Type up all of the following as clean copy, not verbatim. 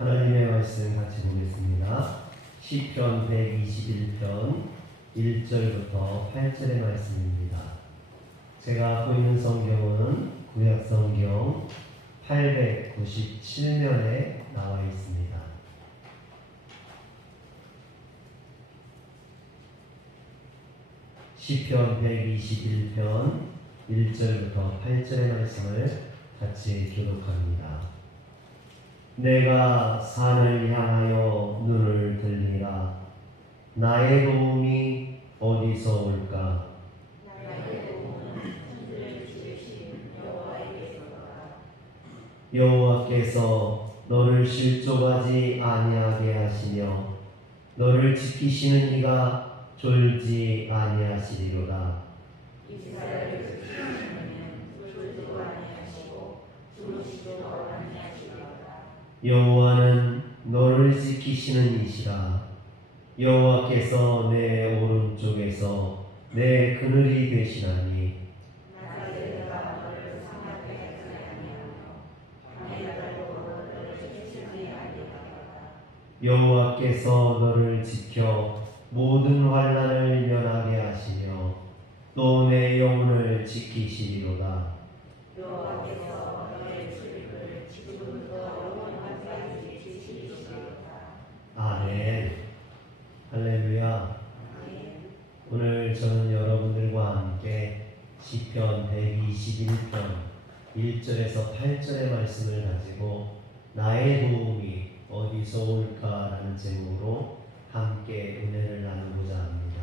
하나님의 말씀 같이 보겠습니다. 시편 121편 1절부터 8절의 말씀입니다. 제가 갖고 있는 성경은 구약성경 897면에 나와 있습니다. 시편 121편 1절부터 8절의 말씀을 같이 교독합니다. 내가 산을 향하여 눈을 들리라. 나의 도움이 어디서 올까? 나의 도움은 천지를 지으신 여호와에게서다. 여호와께서 너를 실족하지 아니하게 하시며 너를 지키시는 이가 졸지 아니하시리로다. 이스라엘을 지키시는 이는 졸지도 아니하시고 주무시지도 아니하시리로다. 여호와는 너를 지키시는 이시라. 여호와께서 내 오른쪽에서 내 그늘이 되시나니 낮에 내가 너를 상하게 하지 아니하며 밤에 달고 너를 지키지 아니하리로다. 여호와께서 너를 지켜 모든 환난을 면하게 하시며 또 내 영혼을 지키시리로다. 여호와께서 너의 출입을 지금부터 영원까지 지키시리로다. 아멘. 할렐루야. 아멘. 오늘 저는 여러분들과 함께 시편 121편 1절에서 8절의 말씀을 가지고 나의 도움이 어디서 올까라는 제목으로 함께 은혜를 나누고자 합니다.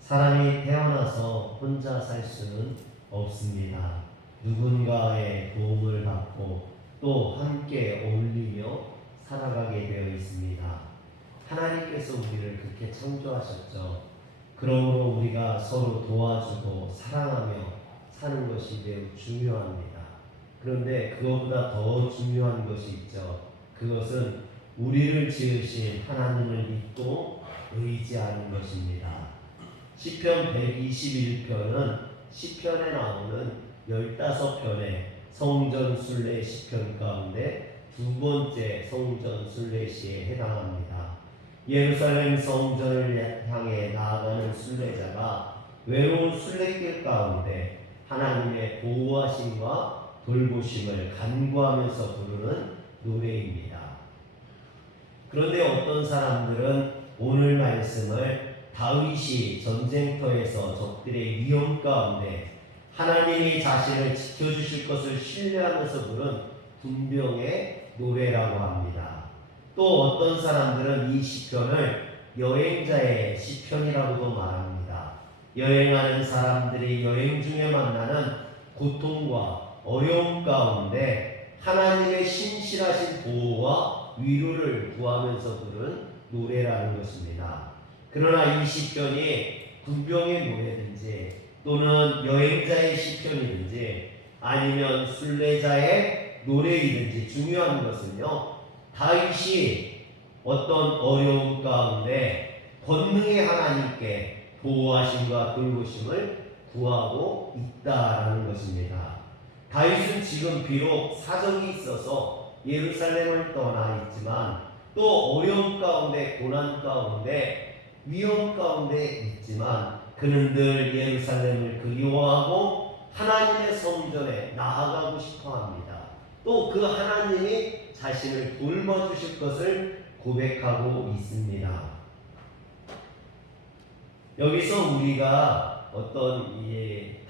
사람이 태어나서 혼자 살 수는 없습니다. 누군가의 도움을 받고 또 함께 어울리며 살아가게 되어 있습니다. 하나님께서 우리를 그렇게 창조하셨죠. 그러므로 우리가 서로 도와주고 사랑하며 사는 것이 매우 중요합니다. 그런데 그것보다 더 중요한 것이 있죠. 그것은 우리를 지으신 하나님을 믿고 의지하는 것입니다. 시편 121편은 시편에 나오는 15편의 성전 순례 시편 가운데 두 번째 성전 순례 시에 해당합니다. 예루살렘 성전을 향해 나아가는 순례자가 외로운 순례길 가운데 하나님의 보호하심과 돌보심을 간구하면서 부르는 노래입니다. 그런데 어떤 사람들은 오늘 말씀을 다윗이 전쟁터에서 적들의 위험 가운데 하나님이 자신을 지켜주실 것을 신뢰하면서 부른 군병의 노래라고 합니다. 또 어떤 사람들은 이 시편을 여행자의 시편이라고도 말합니다. 여행하는 사람들이 여행 중에 만나는 고통과 어려움 가운데 하나님의 신실하신 보호와 위로를 구하면서 부른 노래라는 것입니다. 그러나 이 시편이 군병의 노래든지 또는 여행자의 시편이든지 아니면 순례자의 노래이든지 중요한 것은요, 다윗이 어떤 어려움 가운데 권능의 하나님께 보호하심과 돌보심을 구하고 있다라는 것입니다. 다윗은 지금 비록 사정이 있어서 예루살렘을 떠나 있지만 또 어려움 가운데 고난 가운데 위험 가운데 있지만 그는 늘 예루살렘을 그리워하고 하나님의 성전에 나아가고 싶어합니다. 또 그 하나님이 자신을 돌봐주실 것을 고백하고 있습니다. 여기서 우리가 어떤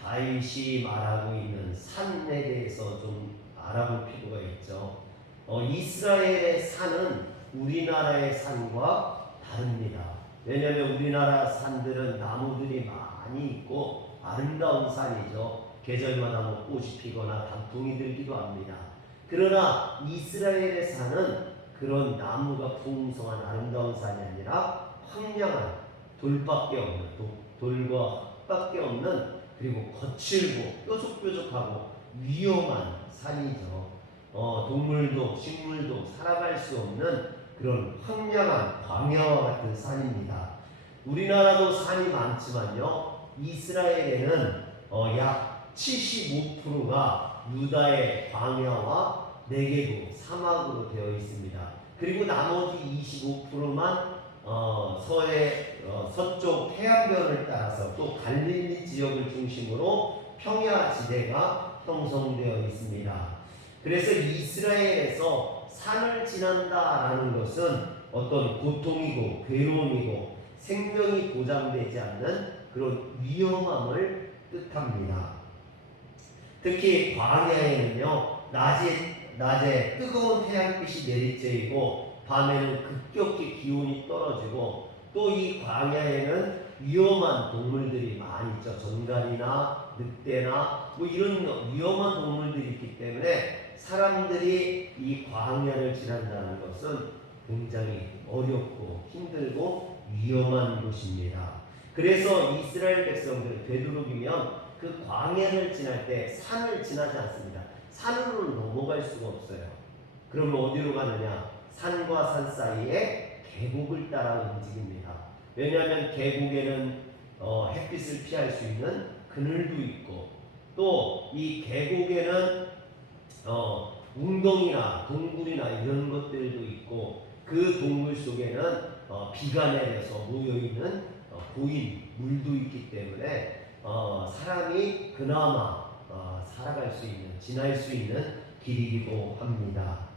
다윗이 말하고 있는 산에 대해서 좀 알아볼 필요가 있죠. 이스라엘의 산은 우리나라의 산과 다릅니다. 왜냐하면 우리나라 산들은 나무들이 많이 있고 아름다운 산이죠. 계절마다 꽃이 피거나 단풍이 들기도 합니다. 그러나 이스라엘의 산은 그런 나무가 풍성한 아름다운 산이 아니라 황량한 돌밖에 없는 돌과 흙밖에 없는 그리고 거칠고 뾰족뾰족하고 위험한 산이죠. 동물도 식물도 살아갈 수 없는 그런 황량한 광야와 같은 산입니다. 우리나라도 산이 많지만요, 이스라엘에는 약 75%가 유다의 광야와 내개국 사막으로 되어 있습니다. 그리고 나머지 25%만 서쪽 해안변을 따라서 또 갈릴리 지역을 중심으로 평야지대가 형성되어 있습니다. 그래서 이스라엘에서 산을 지난다라는 것은 어떤 고통이고 괴로움이고 생명이 보장되지 않는 그런 위험함을 뜻합니다. 특히 광야에는요, 낮에 뜨거운 태양빛이 내리쬐이고 밤에는 급격히 기온이 떨어지고 또 이 광야에는 위험한 동물들이 많이 있죠. 전갈이나 늑대나 뭐 이런 위험한 동물들이 있기 때문에 사람들이 이 광야를 지난다는 것은 굉장히 어렵고 힘들고 위험한 곳입니다. 그래서 이스라엘 백성들은 되도록이면 그 광야를 지날 때 산을 지나지 않습니다. 산으로 넘어갈 수가 없어요. 그러면 어디로 가느냐? 산과 산 사이에 계곡을 따라 움직입니다. 왜냐하면 계곡에는 햇빛을 피할 수 있는 그늘도 있고 또 이 계곡에는 웅덩이나 동굴이나 이런 것들도 있고 그 동굴 속에는 비가 내려서 모여있는 고인 물도 있기 때문에 사람이 그나마 살아갈 수 있는, 지날 수 있는 길이기도 합니다.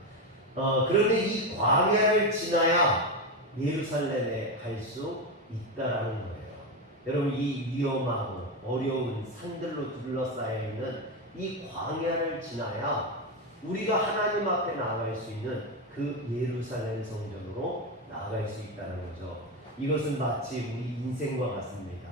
그런데 이 광야를 지나야 예루살렘에 갈 수 있다라는 거예요. 여러분, 이 위험하고 어려운 산들로 둘러싸여 있는 이 광야를 지나야 우리가 하나님 앞에 나아갈 수 있는 그 예루살렘 성전으로 나아갈 수 있다는 거죠. 이것은 마치 우리 인생과 같습니다.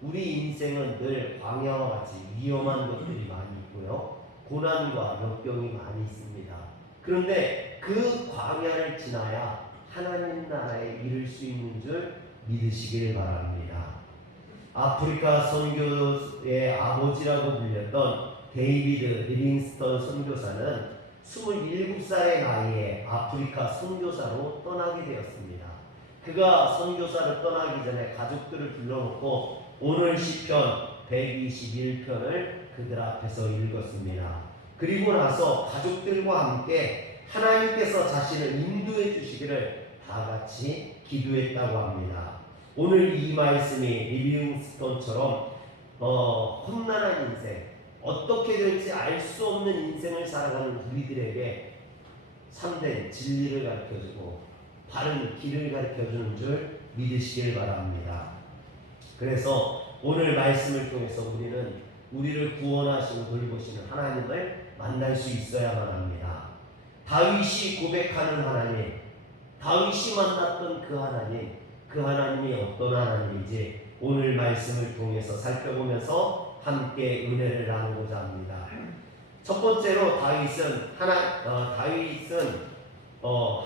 우리 인생은 늘 광야와 같이 위험한 것들이 많이 있고요. 고난과 역경이 많이 있습니다. 그런데 그 광야를 지나야 하나님 나라에 이를 수 있는 줄 믿으시길 바랍니다. 아프리카 선교의 아버지라고 불렸던 데이비드 리빙스턴 선교사는 27살의 나이에 아프리카 선교사로 떠나게 되었습니다. 그가 선교사를 떠나기 전에 가족들을 불러놓고 오늘 시편 121편을 그들 앞에서 읽었습니다. 그리고 나서 가족들과 함께 하나님께서 자신을 인도해 주시기를 다 같이 기도했다고 합니다. 오늘 이 말씀이 리빙스턴처럼 험난한 인생, 어떻게 될지 알 수 없는 인생을 살아가는 우리들에게 참된 진리를 가르쳐주고 바른 길을 가르쳐주는 줄 믿으시길 바랍니다. 그래서 오늘 말씀을 통해서 우리는 우리를 구원하시고 돌보시는 하나님을 만날 수 있어야만 합니다. 다윗이 고백하는 하나님, 다윗이 만났던 그 하나님이 어떤 하나님인지 오늘 말씀을 통해서 살펴보면서 함께 은혜를 나누고자 합니다. 첫 번째로 다윗은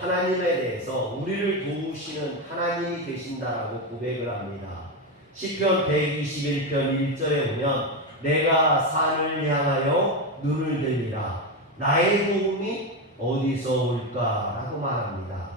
하나님에 대해서 우리를 도우시는 하나님이 되신다라고 고백을 합니다. 시편 121편 1절에 보면 내가 산을 향하여 눈을 들리라 나의 도움이 어디서 올까라고 말합니다.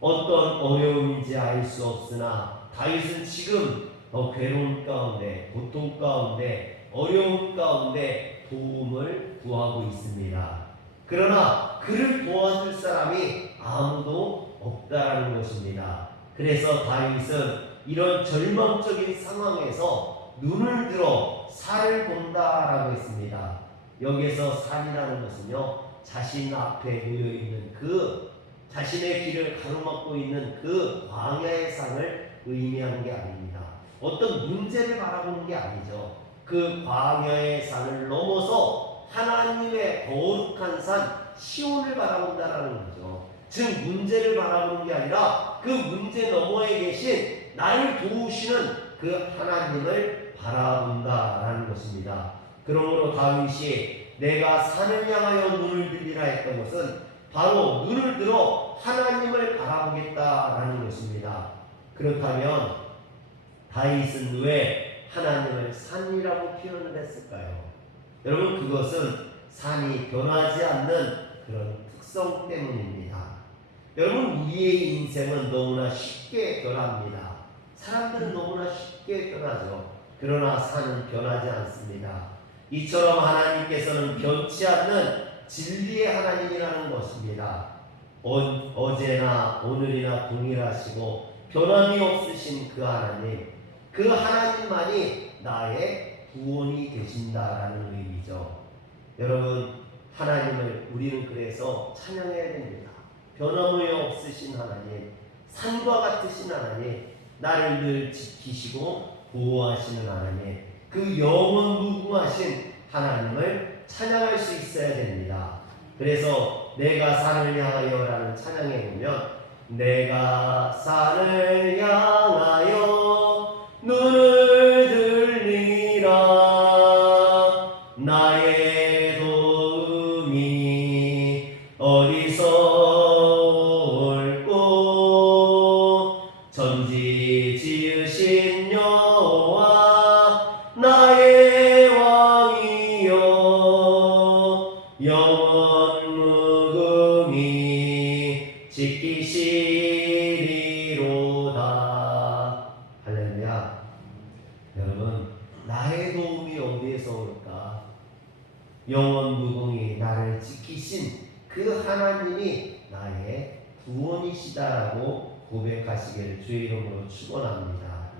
어떤 어려움인지 알 수 없으나 다윗은 지금 괴로운 가운데, 고통 가운데, 어려움 가운데 도움을 구하고 있습니다. 그러나 그를 도와줄 사람이 아무도 없다라는 것입니다. 그래서 다윗은 이런 절망적인 상황에서 눈을 들어 산을 본다라고 했습니다. 여기서 산이라는 것은요, 자신 앞에 놓여있는 자신의 길을 가로막고 있는 그 광야의 산을 의미하는 게 아닙니다. 어떤 문제를 바라보는 게 아니죠. 그 광야의 산을 넘어서 하나님의 거룩한 산 시온을 바라본다라는 거죠. 즉 문제를 바라보는 게 아니라 그 문제 너머에 계신 나를 도우시는 그 하나님을 바라본다라는 것입니다. 그러므로 다윗이 내가 산을 향하여 눈을 들리라 했던 것은 바로 눈을 들어 하나님을 바라보겠다라는 것입니다. 그렇다면 다윗은 왜 하나님을 산이라고 표현을 했을까요? 여러분, 그것은 산이 변하지 않는 그런 특성 때문입니다. 여러분, 우리의 인생은 너무나 쉽게 변합니다. 사람들은 너무나 쉽게 변하죠. 그러나 산은 변하지 않습니다. 이처럼 하나님께서는 변치 않는 진리의 하나님이라는 것입니다. 어제나 오늘이나 동일하시고 변함이 없으신 그 하나님, 그 하나님만이 나의 구원이 되신다라는 의미죠. 여러분, 하나님을 우리는 그래서 찬양해야 됩니다. 변함이 없으신 하나님, 산과 같으신 하나님, 나를 늘 지키시고 보호하시는 하나님, 그 영원 무궁하신 하나님을 찬양할 수 있어야 됩니다. 그래서 내가 산을 향하여라는 찬양에 보면 내가 산을 향하여 눈을 들리라 나의 도움이 어디서 올꼬 전지 지으신 여호와 나의 왕이여 영원 무궁히 지키시리로다. 할렐루야. 여러분, 나의 도움이 어디에서 올까? 영원 무궁히 나를 지키신 그 하나님이 나의 구원이시다라고 고백하시기를 주의 이름으로 축원합니다.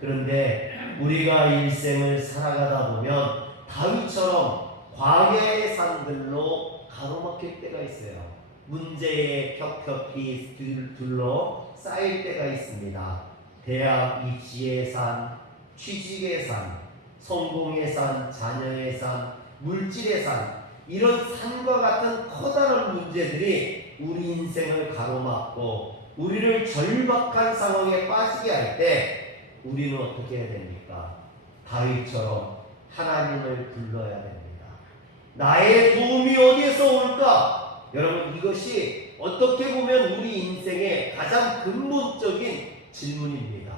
그런데 우리가 일생을 살아가다 보면 다윗처럼 광야의 산들로 가로막힐 때가 있어요. 문제에 겹겹이 둘러 쌓일 때가 있습니다. 대학 입시의 산, 취직의 산, 성공의 산, 자녀의 산, 물질의 산, 이런 산과 같은 커다란 문제들이 우리 인생을 가로막고 우리를 절박한 상황에 빠지게 할 때 우리는 어떻게 해야 됩니까? 다윗처럼 하나님을 불러야 됩니다. 나의 도움이 어디에서 올까? 여러분, 이것이 어떻게 보면 우리 인생의 가장 근본적인 질문입니다.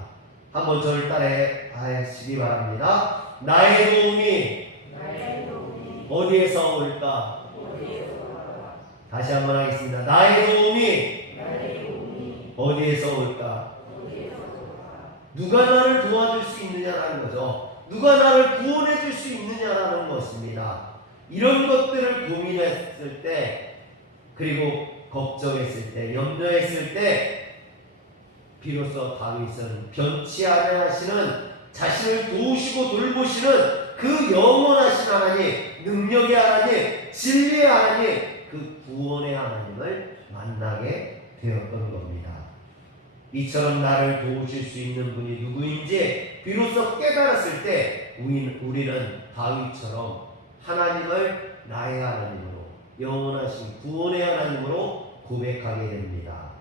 한번 저를 따라해 하시기 바랍니다. 나의 도움이 어디에서 올까? 다시 한번 하겠습니다. 나의 도움이 어디에서 올까? 누가 나를 도와줄 수 있느냐라는 거죠. 누가 나를 구원해 줄 수 있느냐라는 것입니다. 이런 것들을 고민했을 때, 그리고 걱정했을 때, 염려했을 때 비로소 다윗은 변치 아니하시는 자신을 도우시고 돌보시는 그 영원하신 하나님, 능력의 하나님, 진리의 하나님, 그 구원의 하나님을 만나게 되었던 겁니다. 이처럼 나를 도우실 수 있는 분이 누구인지 비로소 깨달았을 때 우리는 다윗처럼 하나님을 나의 하나님으로, 영원하신 구원의 하나님으로 고백하게 됩니다.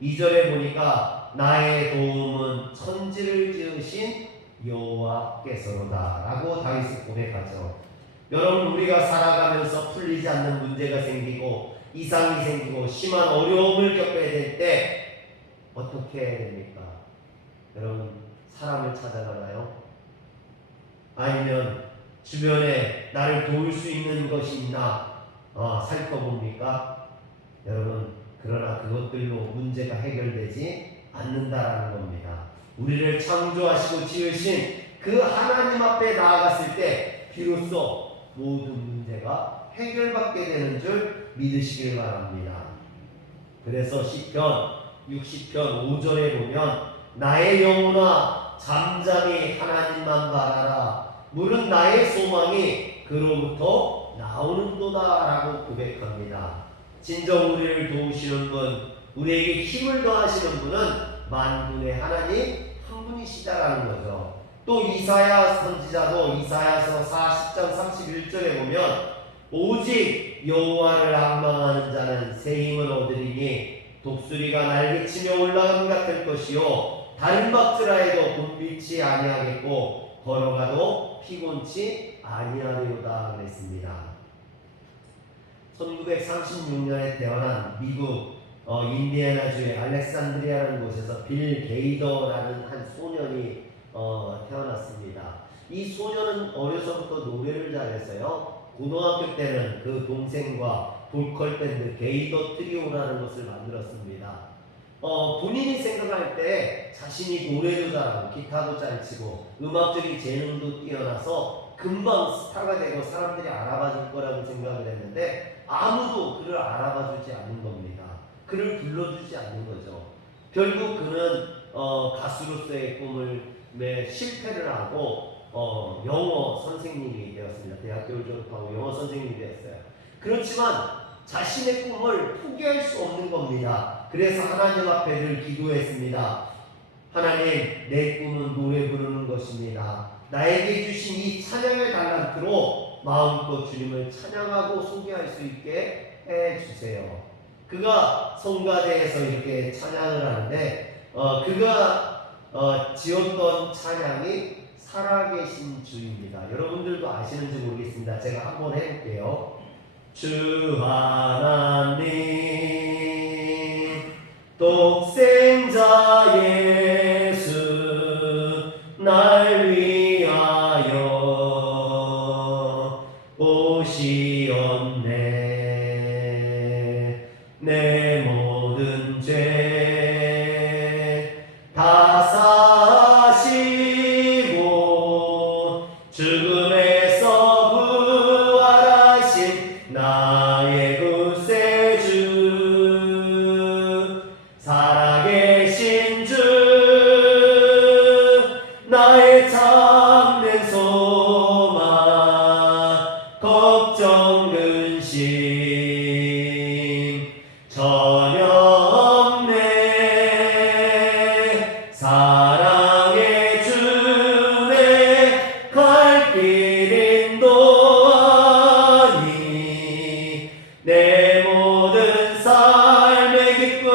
2절에 보니까 나의 도움은 천지를 지으신 여호와께서로다 라고 다윗이 고백하죠. 여러분, 우리가 살아가면서 풀리지 않는 문제가 생기고 이상이 생기고 심한 어려움을 겪어야 될 때 어떻게 해야 됩니까? 여러분, 사람을 찾아가나요? 아니면 주변에 나를 도울 수 있는 것이 있나 살펴봅니까? 여러분, 그러나 그것들로 문제가 해결되지 않는다라는 겁니다. 우리를 창조하시고 지으신 그 하나님 앞에 나아갔을 때 비로소 모든 문제가 해결받게 되는 줄 믿으시길 바랍니다. 그래서 시편 60편 5절에 보면 나의 영혼아 잠잠히 하나님만 바라라 물은 나의 소망이 그로부터 나오는도다 라고 고백합니다. 진정 우리를 도우시는 분, 우리에게 힘을 더하시는 분은 만군의 하나님 한 분이시다라는 거죠. 또 이사야 선지자도 이사야서 40장 31절에 보면 오직 여호와를 앙망하는 자는 새 힘을 얻으리니 독수리가 날개치며 올라감 같을 것이요 다른 박질하여도 곤비치 아니하겠고 걸어가도 피곤치 아니하리로다 그랬습니다. 1936년에 태어난 미국 인디애나주의 알렉산드리아라는 곳에서 빌 게이더라는 한 소년이 태어났습니다. 이 소년은 어려서부터 노래를 잘했어요. 고등학교 때는 그 동생과 보컬 밴드 게이더 트리오라는 것을 만들었습니다. 본인이 생각할 때 자신이 노래도 잘하고 기타도 잘 치고 음악적인 재능도 뛰어나서 금방 스타가 되고 사람들이 알아봐 줄 거라고 생각을 했는데 아무도 그를 알아봐 주지 않는 겁니다. 그를 불러주지 않는 거죠. 결국 그는 가수로서의 꿈을 실패를 하고 영어 선생님이 되었습니다. 대학교를 졸업하고 영어 선생님이 되었어요. 그렇지만 자신의 꿈을 포기할 수 없는 겁니다. 그래서 하나님 앞에 늘 기도했습니다. 하나님, 내 꿈은 노래 부르는 것입니다. 나에게 주신 이 찬양의 달란트로 마음껏 주님을 찬양하고 소개할 수 있게 해주세요. 그가 성가대에서 이렇게 찬양을 하는데 그가 지었던 찬양이 살아계신 주입니다. 여러분들도 아시는지 모르겠습니다. 제가 한번 해볼게요. 주 하나님 독생자 예수 날 위하여 오시었네. 내 모든 죄 다 사시고 죽음에서 부활하신 나의 구세주 살아계신 주 나의 참된 소망 걱정 근심 전혀 없네. 사랑의 주내 갈 길 인도하니 내 모든 삶의 기쁨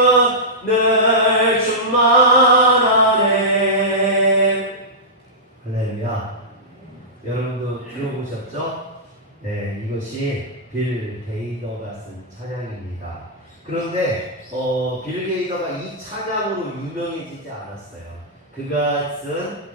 늘 충만하네. 할렐루야. 여러분도 들어보셨죠? 네, 이것이 빌 게이더가 쓴 찬양입니다. 그런데 빌 게이더가 이 찬양으로 유명해지지 않았어요. 그가 쓴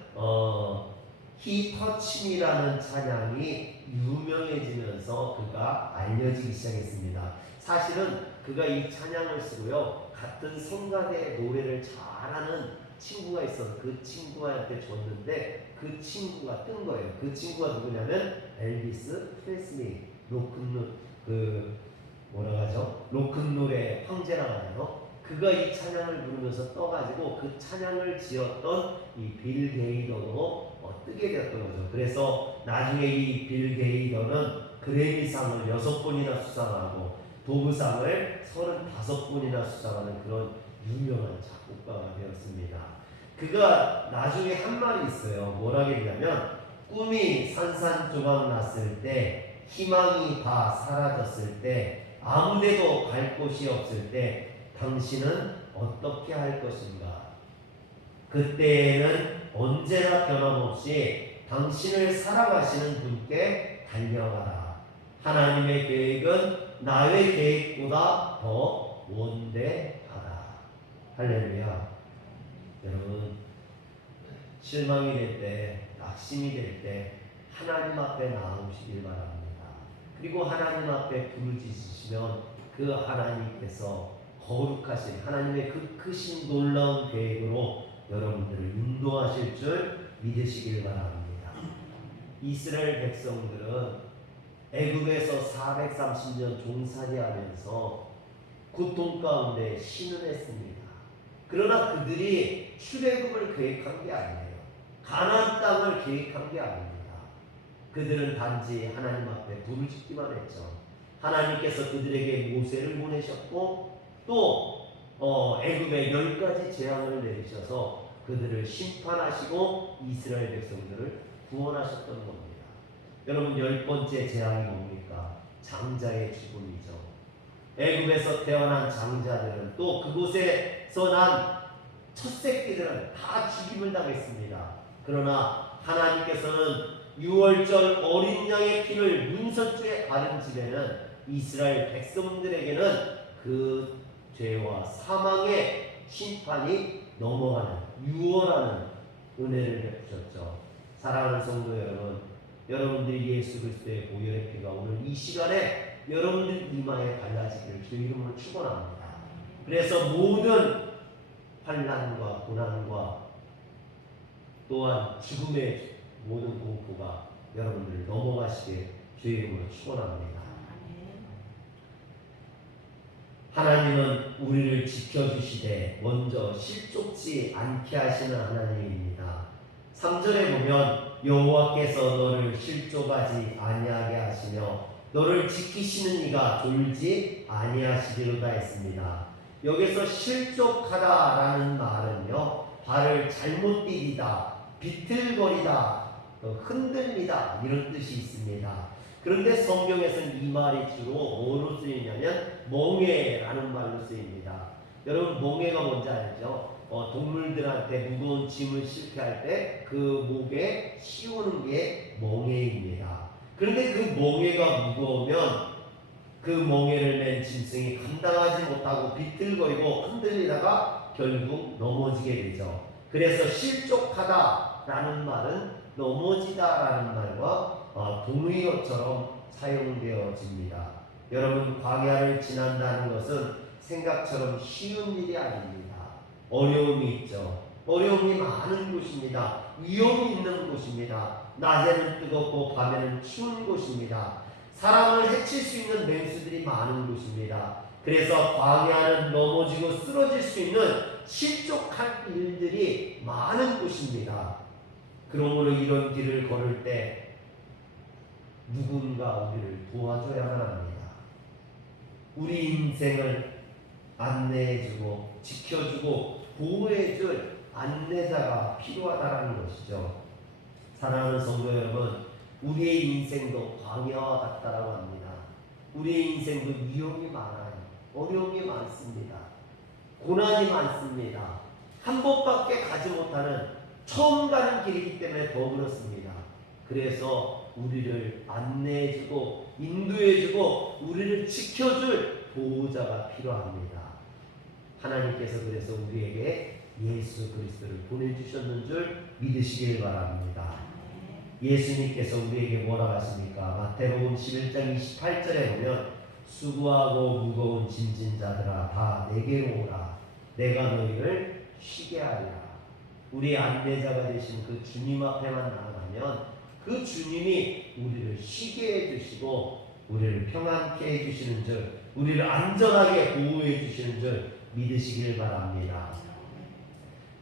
He Touch Me라는 찬양이 유명해지면서 그가 알려지기 시작했습니다. 사실은 그가 이 찬양을 쓰고요, 같은 성가대 노래를 잘하는 친구가 있어서 그 친구한테 줬는데 그 친구가 뜬 거예요. 그 친구가 누구냐면 엘비스 프레슬리, 로큰롤의 황제라고 하나요? 그가 이 찬양을 부르면서 떠가지고 그 찬양을 지었던 이 빌 게이더도 뜨게 되었던 거죠. 그래서 나중에 이 빌 게이더는 그래미상을 6번이나 수상하고 도그상을 35번이나 수상하는 그런 유명한 작곡가가 되었습니다. 그가 나중에 한 말이 있어요. 뭐라고 했냐면, 꿈이 산산조각 났을 때, 희망이 다 사라졌을 때, 아무데도 갈 곳이 없을 때 당신은 어떻게 할 것인가? 그때에는 언제나 변함없이 당신을 사랑하시는 분께 달려가라. 하나님의 계획은 나의 계획보다 더 원대하다. 할렐루야. 여러분, 실망이 될 때, 낙심이 될 때 하나님 앞에 나오시길 바랍니다. 그리고 하나님 앞에 부르짖으시면 그 하나님께서 거룩하신 하나님의 그 크신 놀라운 계획으로 여러분들을 인도하실 줄 믿으시길 바랍니다. 이스라엘 백성들은 애굽에서 430년 종살이하면서 고통 가운데 신음했습니다. 그러나 그들이 출애굽을 계획한 게 아니에요. 가나안 땅을 계획한 게 아닙니다. 그들은 단지 하나님 앞에 부르짖기만 했죠. 하나님께서 그들에게 모세를 보내셨고 또 애굽에 10가지 재앙을 내리셔서 그들을 심판하시고 이스라엘 백성들을 구원하셨던 겁니다. 여러분, 10번째 재앙이 뭡니까? 장자의 죽음이죠. 애굽에서 태어난 장자들은 또 그곳에서 난 첫 새끼들은 다 죽임을 당했습니다. 그러나 하나님께서는 6월절 어린 양의 피를 문설주에 바른 집에는 이스라엘 백성들에게는 그 죄와 사망의 심판이 넘어가는 유월하는 은혜를 베푸셨죠. 사랑하는 성도 여러분, 여러분들이 예수 그리스도의 보혈의 피가 오늘 이 시간에 여러분들 이마에 발라지기를 주 이름으로 축원합니다. 그래서 모든 환난과 고난과 또한 죽음의 모든 공포가 여러분들 넘어가시길 주 이름으로 축원합니다. 하나님은 우리를 지켜주시되 먼저 실족지 않게 하시는 하나님입니다. 3절에 보면 여호와께서 너를 실족하지 아니하게 하시며 너를 지키시는 이가 졸지 아니하시리로다 했습니다. 여기서 실족하다라는 말은요, 발을 잘못 디디다, 비틀거리다, 흔들리다 이런 뜻이 있습니다. 그런데 성경에서는 이 말이 주로 뭐로 쓰이냐면 멍에라는 말로 쓰입니다. 여러분 멍에가 뭔지 알죠? 동물들한테 무거운 짐을 싣게 할 때 그 목에 씌우는 게 멍에입니다. 그런데 그 멍에가 무거우면 그 멍에를 맨 짐승이 감당하지 못하고 비틀거리고 흔들리다가 결국 넘어지게 되죠. 그래서 실족하다라는 말은 넘어지다라는 말과 동의어처럼 사용되어집니다. 여러분 광야를 지난다는 것은 생각처럼 쉬운 일이 아닙니다. 어려움이 있죠. 어려움이 많은 곳입니다. 위험이 있는 곳입니다. 낮에는 뜨겁고 밤에는 추운 곳입니다. 사람을 해칠 수 있는 맹수들이 많은 곳입니다. 그래서 광야는 넘어지고 쓰러질 수 있는 실족할 일들이 많은 곳입니다. 그러므로 이런 길을 걸을 때 누군가 우리를 도와줘야만 합니다. 우리 인생을 안내해주고 지켜주고 보호해줄 안내자가 필요하다는 것이죠. 사랑하는 성도 여러분, 우리의 인생도 광야와 같다라고 합니다. 우리의 인생도 위험이 많아요. 어려움이 많습니다. 고난이 많습니다. 한 번밖에 가지 못하는 처음 가는 길이기 때문에 더 그렇습니다. 그래서 우리를 안내해주고 인도해주고 우리를 지켜줄 보호자가 필요합니다. 하나님께서 그래서 우리에게 예수 그리스도를 보내주셨는 줄 믿으시길 바랍니다. 예수님께서 우리에게 뭐라고 하십니까? 마태복음 11장 28절에 보면 수고하고 무거운 짐진 자들아 다 내게로 오라. 내가 너희를 쉬게 하리라. 우리 안내자가 되신 그 주님 앞에만 나아가면 그 주님이 우리를 쉬게 해주시고 우리를 평안케 해주시는 줄, 우리를 안전하게 보호해 주시는 줄 믿으시길 바랍니다.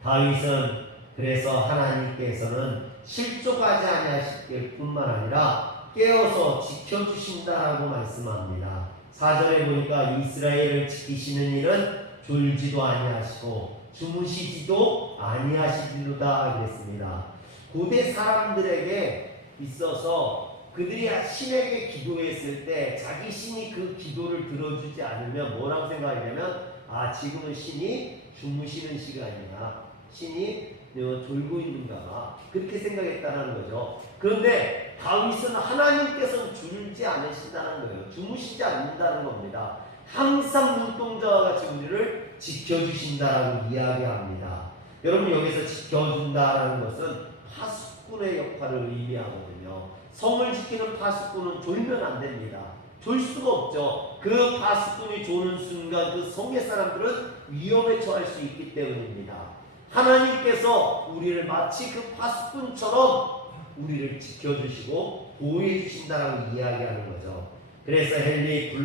다윗은 그래서 하나님께서는 실족하지 아니하실 뿐만 아니라 깨어서 지켜주신다라고 말씀합니다. 4절에 보니까 이스라엘을 지키시는 일은 졸지도 아니하시고 주무시지도 아니하시리로다 그랬습니다. 고대 사람들에게 있어서 그들이 신에게 기도했을 때 자기 신이 그 기도를 들어주지 않으면 뭐라고 생각하냐면 지금은 신이 주무시는 시간이야. 신이 졸고 있는가 그렇게 생각했다는 거죠. 그런데 다윗은 하나님께서는 졸지 않으신다는 거예요. 주무시지 않는다는 겁니다. 항상 눈동자와 같이 우리를 지켜주신다라고 이야기합니다. 여러분 여기서 지켜준다라는 것은 파수꾼의 역할을 의미하거든요. 성을 지키는 파수꾼은 졸면 안 됩니다. 졸 수가 없죠. 그 파수꾼이 조는 순간 그 성의 사람들은 위험에 처할 수 있기 때문입니다. 하나님께서 우리를 마치 그 파수꾼처럼 우리를 지켜주시고 보호해 주신다라고 이야기하는 거죠. 그래서 헨리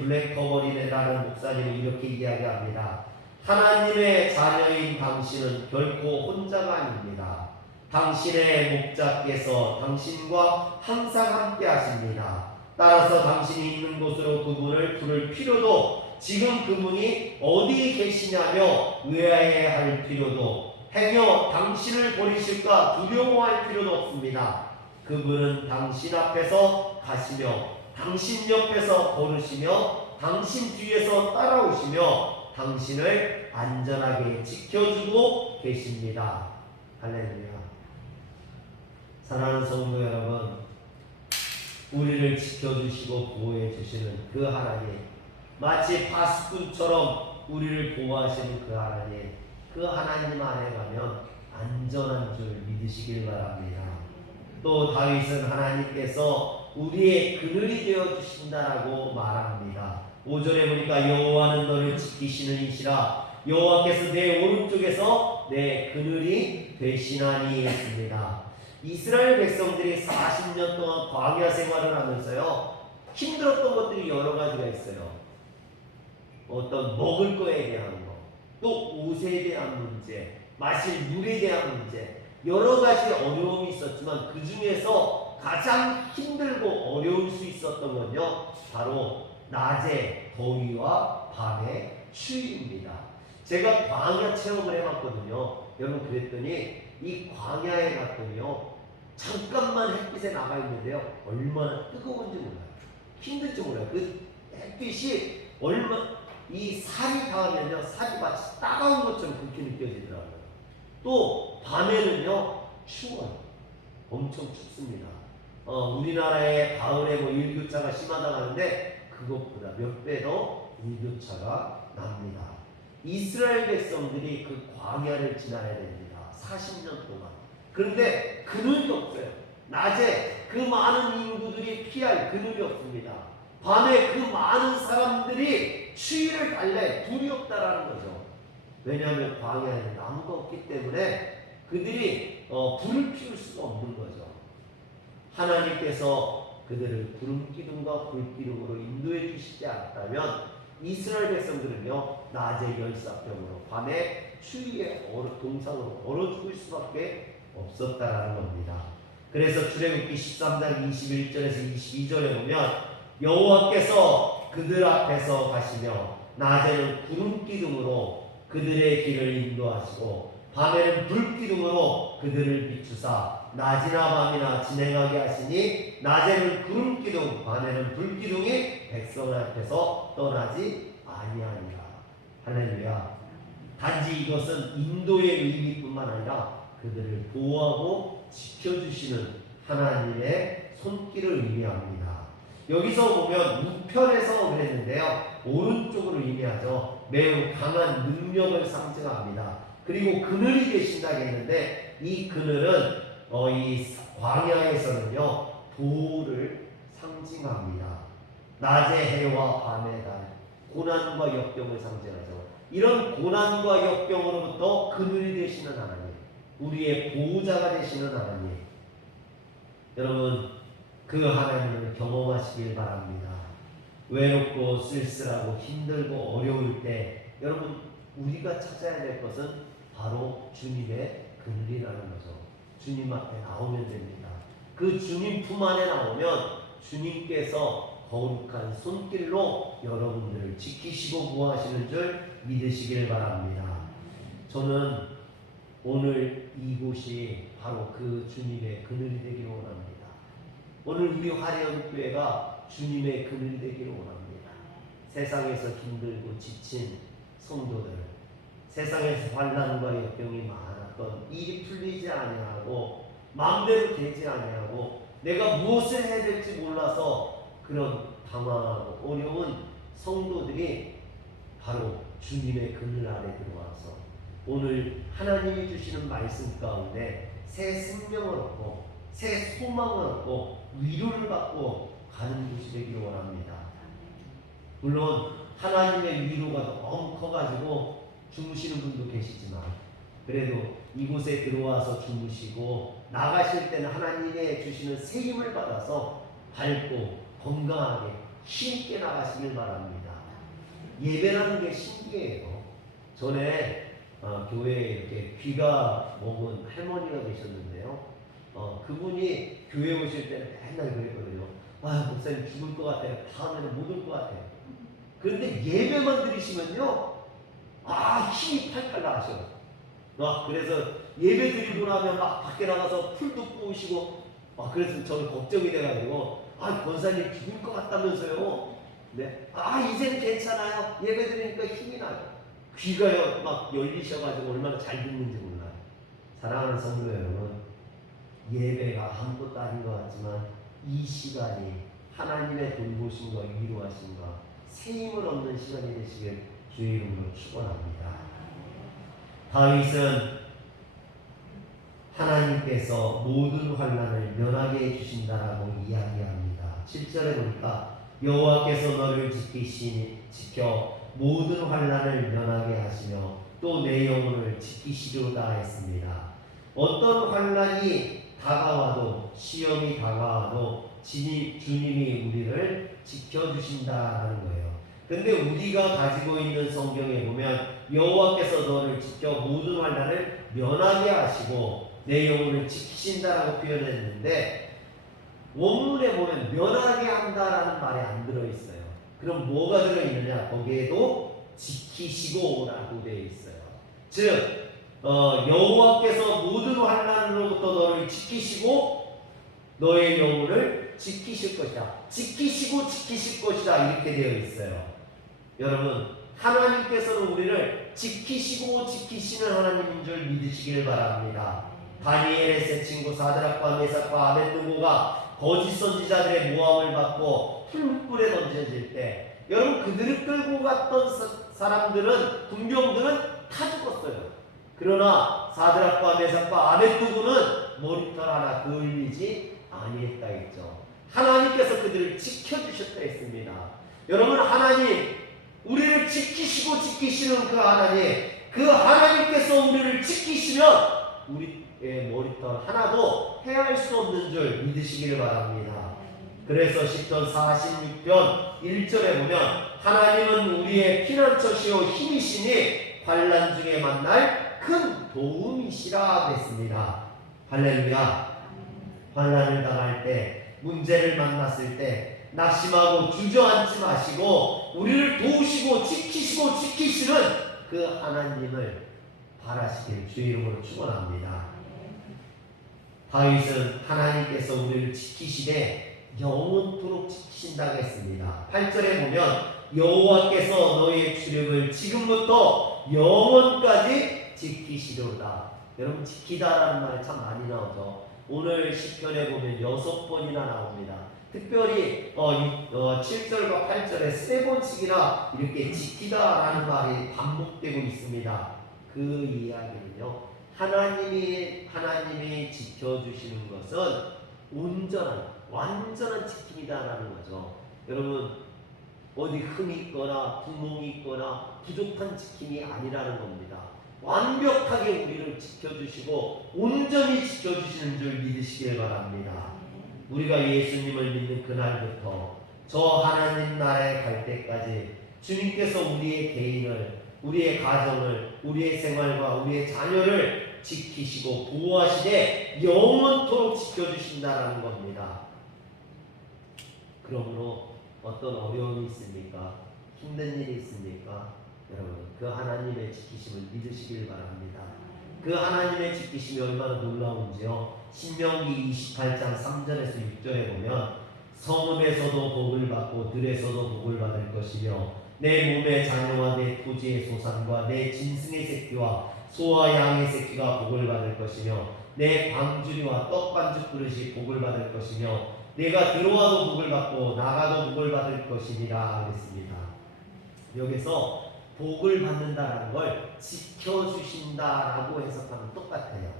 블랙커버린이라는 목사님은 이렇게 이야기합니다. 하나님의 자녀인 당신은 결코 혼자가 아닙니다. 당신의 목자께서 당신과 항상 함께 하십니다. 따라서 당신이 있는 곳으로 그분을 부를 필요도, 지금 그분이 어디 계시냐며 의아해할 필요도, 행여 당신을 버리실까 두려워할 필요도 없습니다. 그분은 당신 앞에서 가시며 당신 옆에서 걸으시며 당신 뒤에서 따라오시며 당신을 안전하게 지켜주고 계십니다. 할렐루야. 사랑하는 성도 여러분, 우리를 지켜주시고 보호해 주시는 그 하나님, 마치 파수꾼처럼 우리를 보호하시는 그 하나님, 그 하나님 안에 가면 안전한 줄 믿으시길 바랍니다. 또 다윗은 하나님께서 우리의 그늘이 되어 주신다라고 말합니다. 5절에 보니까 여호와는 너를 지키시는 이시라. 여호와께서 내 오른쪽에서 내 그늘이 되시나니 했습니다. 이스라엘 백성들이 40년 동안 광야 생활을 하면서요 힘들었던 것들이 여러 가지가 있어요. 어떤 먹을 거에 대한 거, 또 옷에 대한 문제, 마실 물에 대한 문제, 여러 가지 어려움이 있었지만 그 중에서 가장 힘들고 어려울 수 있었던 건요, 바로 낮의 더위와 밤의 추위입니다. 제가 광야 체험을 해봤거든요. 여러분, 그랬더니 이 광야에 갔더니요, 잠깐만 햇빛에 나가 있는데요, 얼마나 뜨거운지 몰라요. 힘들지 몰라요. 그 햇빛이 이 살이 닿으면요, 살이 마치 따가운 것처럼 그렇게 느껴지더라고요. 또 밤에는요, 추워요. 엄청 춥습니다. 우리나라의 가을에 뭐 일교차가 심하다고 하는데 그것보다 몇 배 더 일교차가 납니다. 이스라엘 백성들이 그 광야를 지나야 됩니다. 40년 동안. 그런데 그늘이 없어요. 낮에 그 많은 인구들이 피할 그늘이 없습니다. 밤에 그 많은 사람들이 추위를 달래 둘이 없다라는 거죠. 왜냐하면 광야에는 나무가 없기 때문에 그들이 불을 피울 수가 없는 거죠. 하나님께서 그들을 구름 기둥과 불 기둥으로 인도해 주시지 않았다면 이스라엘 백성들은요, 낮에 열사병으로 밤에 추위에 동상으로 얼어 죽을 수밖에 없었다라는 겁니다. 그래서 출애굽기 13장 21절에서 22절에 보면 여호와께서 그들 앞에서 가시며 낮에는 구름 기둥으로 그들의 길을 인도하시고 밤에는 불 기둥으로 그들을 비추사 낮이나 밤이나 진행하게 하시니 낮에는 구름 기둥 밤에는 불 기둥이 백성 앞에서 떠나지 아니하니라. 할렐루야. 단지 이것은 인도의 의미뿐만 아니라 그들을 보호하고 지켜주시는 하나님의 손길을 의미합니다. 여기서 보면 우편에서 그랬는데요, 오른쪽으로 의미하죠. 매우 강한 능력을 상징합니다. 그리고 그늘이 계신다고 했는데 이 그늘은 이 광야에서는요, 보호를 상징합니다. 낮의 해와 밤의 달, 고난과 역경을 상징하죠. 이런 고난과 역경으로부터 그늘이 되시는 하나님, 우리의 보호자가 되시는 하나님, 여러분 그 하나님을 경험하시길 바랍니다. 외롭고 쓸쓸하고 힘들고 어려울 때 여러분 우리가 찾아야 될 것은 바로 주님의 그늘이라는 거죠. 주님 앞에 나오면 됩니다. 그 주님 품 안에 나오면 주님께서 거룩한 손길로 여러분들을 지키시고 보호하시는 줄 믿으시길 바랍니다. 저는 오늘 이곳이 바로 그 주님의 그늘이 되기를 원합니다. 오늘 우리 화려교회가 주님의 그늘이 되기를 원합니다. 세상에서 힘들고 지친 성도들, 세상에서 환난과 역경이 많았던 일이 풀리지 아니하고 마음대로 되지 아니하고 내가 무엇을 해야 될지 몰라서 그런 당황하고 어려운 성도들이 바로 주님의 그늘 아래 들어와서 오늘 하나님이 주시는 말씀 가운데 새 생명을 얻고 새 소망을 얻고 위로를 받고 가는 곳이 되기를 원합니다. 물론 하나님의 위로가 너무 커가지고 주무시는 분도 계시지만 그래도 이곳에 들어와서 주무시고 나가실 때는 하나님의 주시는 새 힘을 받아서 밝고 건강하게 힘있게 나가시길 바랍니다. 예배라는 게 신기해요. 전에 교회에 이렇게 귀가 먹은 할머니가 계셨는데요. 그분이 교회 오실 때는 맨날 그랬거든요. 목사님 죽을 것 같아요. 다음에는 못 올 것 같아요. 그런데 예배만 드리시면요, 힘이 팔팔 나셔요. 그래서 예배 드리고 나면 막 밖에 나가서 풀도 뿌우시고, 그래서 저는 걱정이 돼가지고, 권사님 죽을 것 같다면서요. 네. 이제는 괜찮아요. 예배 드리니까 힘이 나요. 귀가요, 막 열리셔가지고 얼마나 잘 듣는지 몰라요. 사랑하는 성도 여러분, 예배가 아무것도 아닌 것 같지만 이 시간이 하나님의 돌보심과 위로하심과 새 힘을 얻는 시간이 되시길 주의 이름으로 축원합니다. 다윗은 하나님께서 모든 환난을 면하게 해주신다라고 이야기합니다. 7절에 보니까 여호와께서 너를 지켜 모든 환난을 면하게 하시며 또 내 영혼을 지키시리로다 했습니다. 어떤 환난이 다가와도 시험이 다가와도 주님이 우리를 지켜주신다는 거예요. 근데 우리가 가지고 있는 성경에 보면 여호와께서 너를 지켜 모든 환난을 면하게 하시고 내 영혼을 지키신다라고 표현했는데 원문에 보면 면하게 한다라는 말이 안 들어있어요. 그럼 뭐가 들어있느냐? 거기에도 지키시고라고 되어 있어요. 즉 여호와께서 모든 환난으로부터 너를 지키시고 너의 영혼을 지키실 것이다. 지키시고 지키실 것이다 이렇게 되어 있어요. 여러분 하나님께서는 우리를 지키시고 지키시는 하나님인 줄 믿으시길 바랍니다. 다니엘의 세 친구 사드락과 메삭과 아벳느고가 거짓 선지자들의 모함을 받고 풀불에 던져질 때 여러분 그들을 끌고 갔던 사람들은 군병들은 다 죽었어요. 그러나 사드락과 메삭과 아벳느고는 머리털 하나 그을리지 아니했다 했죠. 하나님께서 그들을 지켜주셨다 했습니다. 여러분 하나님 우리를 지키시고 지키시는 그 하나님께서 우리를 지키시면 우리의 머리털 하나도 헤아릴 수 없는 줄 믿으시기를 바랍니다. 그래서 시편 46편 1절에 보면 하나님은 우리의 피난처시오 힘이시니 환난 중에 만날 큰 도움이시라 됐습니다. 할렐루야. 환난을 당할 때 문제를 만났을 때 낙심하고 주저앉지 마시고 우리를 도우시고 지키시고 지키시는 그 하나님을 바라시길 주의 이름으로 축원합니다. 다윗은 하나님께서 우리를 지키시되 영원토록 지키신다고 했습니다. 8절에 보면 여호와께서 너희의 출입을 지금부터 영원까지 지키시리로다. 여러분 지키다라는 말이 참 많이 나오죠. 오늘 시편에 보면 6번이나 나옵니다. 특별히 7절과 8절에 3번씩이나 이렇게 지키다라는 말이 반복되고 있습니다. 그 이야기는요, 하나님이 지켜주시는 것은 온전한 완전한 지킴이다라는 거죠. 여러분 어디 흠이 있거나 구멍이 있거나 부족한 지킴이 아니라는 겁니다. 완벽하게 우리를 지켜주시고 온전히 지켜주시는 줄 믿으시길 바랍니다. 우리가 예수님을 믿는 그날부터 저 하나님 나라에 갈 때까지 주님께서 우리의 개인을, 우리의 가정을, 우리의 생활과 우리의 자녀를 지키시고 보호하시되 영원토록 지켜주신다라는 겁니다. 그러므로 어떤 어려움이 있습니까? 힘든 일이 있습니까? 여러분 그 하나님의 지키심을 믿으시길 바랍니다. 그 하나님의 지키심이 얼마나 놀라운지요. 신명기 28장 3절에서 6절에 보면 성읍에서도 복을 받고 들에서도 복을 받을 것이며 내 몸의 자녀와 내 토지의 소산과 내 짐승의 새끼와 소와 양의 새끼가 복을 받을 것이며 내 방주리와 떡반죽 그릇이 복을 받을 것이며 내가 들어와도 복을 받고 나가도 복을 받을 것이니라 그랬습니다. 여기서 복을 받는다라는 걸 지켜주신다라고 해석하면 똑같아요.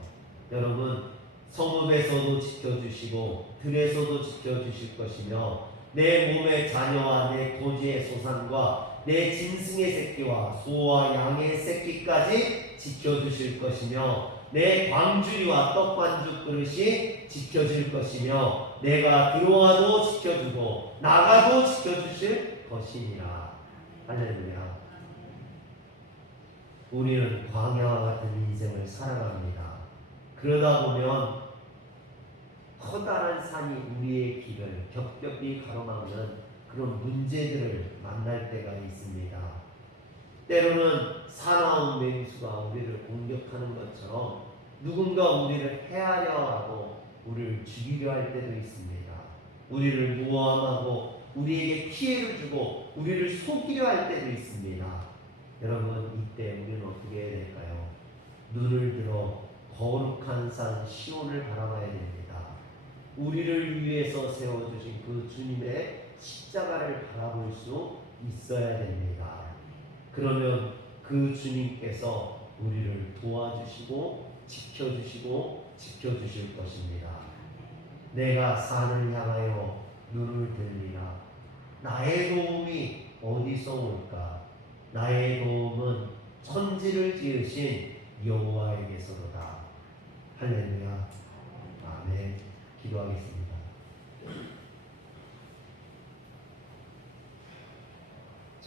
여러분 성읍에서도 지켜주시고 들에서도 지켜주실 것이며 내 몸의 자녀와 내 토지의 소산과 내 짐승의 새끼와 소와 양의 새끼까지 지켜주실 것이며 내 광주리와 떡반죽 그릇이 지켜질 것이며 내가 들어와도 지켜주고 나가도 지켜주실 것이니라. 할렐루야. 우리는 광야와 같은 인생을 살아갑니다. 그러다 보면 커다란 산이 우리의 길을 겹겹이 가로막는 그런 문제들을 만날 때가 있습니다. 때로는 사나운 맹수가 우리를 공격하는 것처럼 누군가 우리를 해하려 하고 우리를 죽이려 할 때도 있습니다. 우리를 모함하고 우리에게 피해를 주고 우리를 속이려 할 때도 있습니다. 여러분 이때 우리는 어떻게 해야 될까요? 눈을 들어 거룩한 산 시온을 바라봐야 됩니다. 우리를 위해서 세워주신 그 주님의 십자가를 바라볼 수 있어야 됩니다. 그러면 그 주님께서 우리를 도와주시고 지켜주실 것입니다. 내가 산을 향하여 눈을 들리라. 나의 도움이 어디서 올까? 나의 도움은 천지를 지으신 여호와에게서로다. 할렐루야. 아멘. 기도하겠습니다.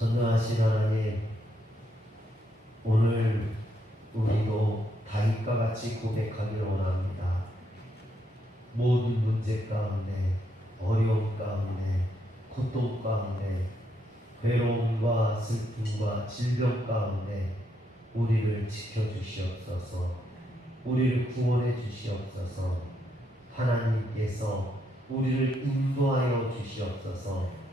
전능하신 하나님, 오늘 우리도 다윗과 같이 고백하기를 원합니다. 모든 문제 가운데, 어려움 가운데, 고통 가운데, 괴로움과 슬픔과 질병 가운데 우리를 지켜주시옵소서. 우리를 구원해 주시옵소서. 하나님께서 우리를 인도하여 주시옵소서.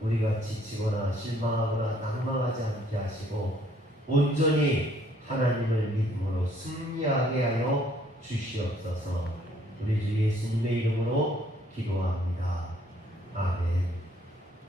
우리가 지치거나 실망하거나 낭망하지 않게 하시고 온전히 하나님을 믿음으로 승리하게 하여 주시옵소서. 우리 주 예수님의 이름으로 기도합니다. 아멘.